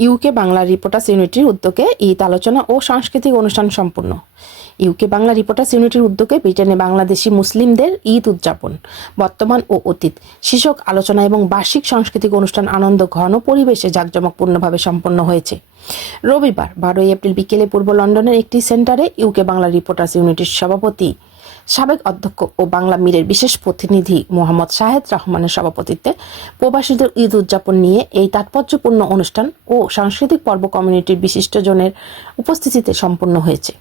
UK Bangla reporters ইউনিটির উদ্যোগে ঈদ আলোচনা ও সাংস্কৃতিক অনুষ্ঠান সম্পূর্ণ। ইউকে বাংলা রিপোর্টার্স ইউনিটির উদ্যোগে ব্রিটেনে বাংলাদেশি মুসলিমদের ঈদ উদযাপন, বর্তমান ও অতীত শীর্ষক আলোচনা এবং বার্ষিক সাংস্কৃতিক অনুষ্ঠান আনন্দ ঘন পরিবেশে জাঁকজমকপূর্ণভাবে সম্পন্ন হয়েছে। রবিবার 12 এপ্রিল বিকেলে পূর্ব লন্ডনের একটি সেন্টারে ইউকে বাংলা রিপোর্টার্স ইউনিটির সভাপতি, সাবেক অধ্যক্ষ ও বাংলা মিরের বিশেষ প্রতিনিধি মোহাম্মদ শাহেদ রহমানের সভাপতিত্বে প্রবাসীদের ঈদ উদযাপন নিয়ে এই তাৎপর্যপূর্ণ অনুষ্ঠান ও সাংস্কৃতিক পর্ব কমিউনিটির বিশিষ্টজনের উপস্থিতিতে সম্পন্ন হয়েছে।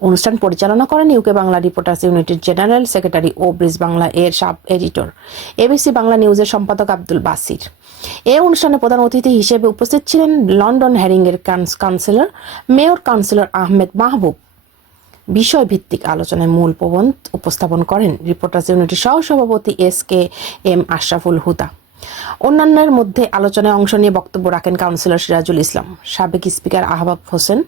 অনুষ্ঠান পরিচালনা করেন ইউকে বাংলা রিপোর্টার্স ইউনিটির জেনারেল সেক্রেটারি ও ব্রিজ বাংলা এর সাব এডিটর, এবিসি বাংলা নিউজের সম্পাদক আব্দুল বাসির। এই অনুষ্ঠানে প্রধান অতিথি হিসেবে উপস্থিত ছিলেন লন্ডন হেরিংয়ের councillor, mayor councillor Ahmed Mahbub. বিষয়ভিত্তিক আলোচনায় মূল প্রবন্ধ উপস্থাপন করেন রিপোর্টার্স ইউনিটির সহসভাপতি SKM আশরাফুল হুদা। অন্যান্যের মধ্যে আলোচনায় অংশ নিয়ে বক্তব্য রাখেন কাউন্সিলর সিরাজুল ইসলাম, সাবেক স্পিকার আহবাব হোসেন,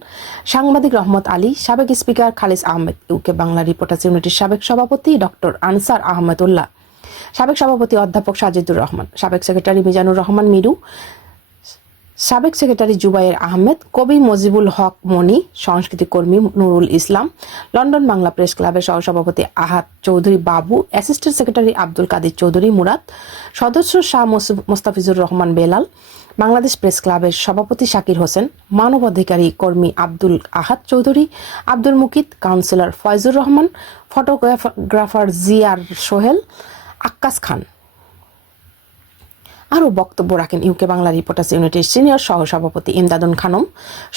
সাংবাদিক রহমত আলী, সাবেক speaker খালিস Ahmed, UK Bangla reporters ইউনিটির সাবেক সভাপতি ডক্টর আনসার আহমেদুল্লাহ, সাবেক সভাপতি অধ্যাপক সাজিদুর রহমান, সাবেক সেক্রেটারি মিজানুর রহমান মিরু, সাবেক সেক্রেটারি জুবায়ের আহমেদ, কবি মজিবুল হক মনি, সংস্কৃতি কর্মী নুরুল ইসলাম, লন্ডন বাংলা প্রেস ক্লাবের সহসভাপতি আহাদ চৌধুরী বাবু, অ্যাসিস্ট্যান্ট সেক্রেটারি আব্দুল কাদির চৌধুরী মুরাদ, সদস্য শাহ মোস্তাফিজুর রহমান বেলাল, বাংলাদেশ প্রেস ক্লাবের সভাপতি শাকির হোসেন, মানবাধিকারী কর্মী আব্দুল আহাদ চৌধুরী, আব্দুল মুকিত, কাউন্সিলর ফয়জুর রহমান, ফটোগ্রাফার জিয়ার সোহেল, আক্কাস খান। আরও বক্তব্য রাখেন ইউকে বাংলা রিপোর্টার্স ইউনিটির সিনিয়র সহসভাপতি ইমদাদুন খানম,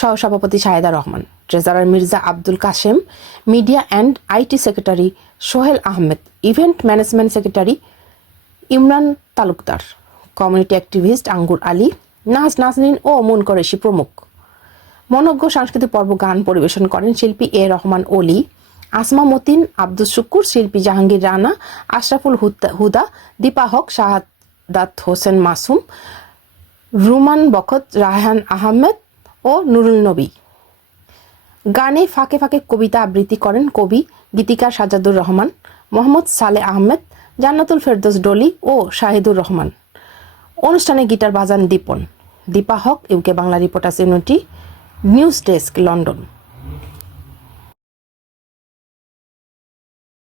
সহসভাপতি Shaheda Rahman, treasurer Mirza Abdul Kashem, media and IT secretary Sohel Ahmed, event management secretary Imran Talukdar, community activist আঙ্গুর আলী, নাজনীন ও মুন করেশি প্রমুখ। মনোজ্ঞ সাংস্কৃতিক পর্ব গান পরিবেশন করেন শিল্পী রহমান অলি, আসমা মতিন, আব্দুল শুকুর, শিল্পী জাহাঙ্গীর রানা, আশরাফুল হুদা, দীপা হক, শাহাদাত হোসেন মাসুম, রুমান বখত, রায়হান আহমেদ ও নুরুল নবী। গানে ফাঁকে ফাঁকে কবিতা আবৃত্তি করেন কবি গীতিকার সাজাদুর রহমান, মোহাম্মদ সালে আহমেদ, জান্নাতুল ফেরদৌস ডলি ও শাহিদুর রহমান। অনুষ্ঠানে গিটার বাজান Dipa Haque, UK Bangla reporters unity, news desk, London.